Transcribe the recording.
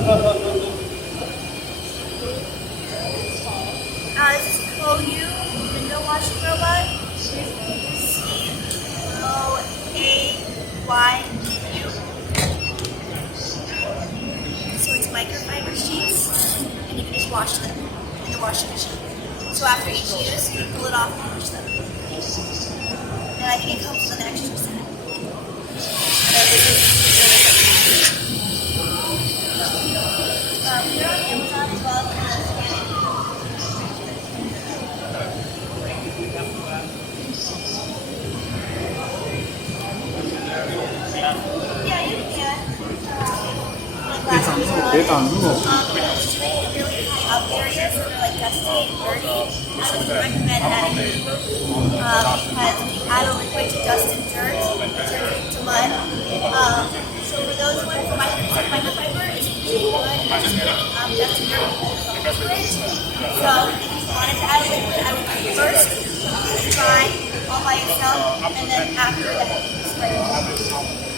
This is Coayu window washing robot. Coayu. So it's microfiber sheets, and you can just wash them in the washing machine. So after each use, you pull it off and wash them. And I think it comes with an extra set. We're on Amazon as well. Yeah, you can. It's really high up areas that are like dusty and dirty. I would recommend adding because when you add a liquid to dust and dirt, it turns into mud. So for those ones, microfiber is really good at dust and dirt. So if you wanted to add a liquid, I would first try all by yourself, and then after that, spray it.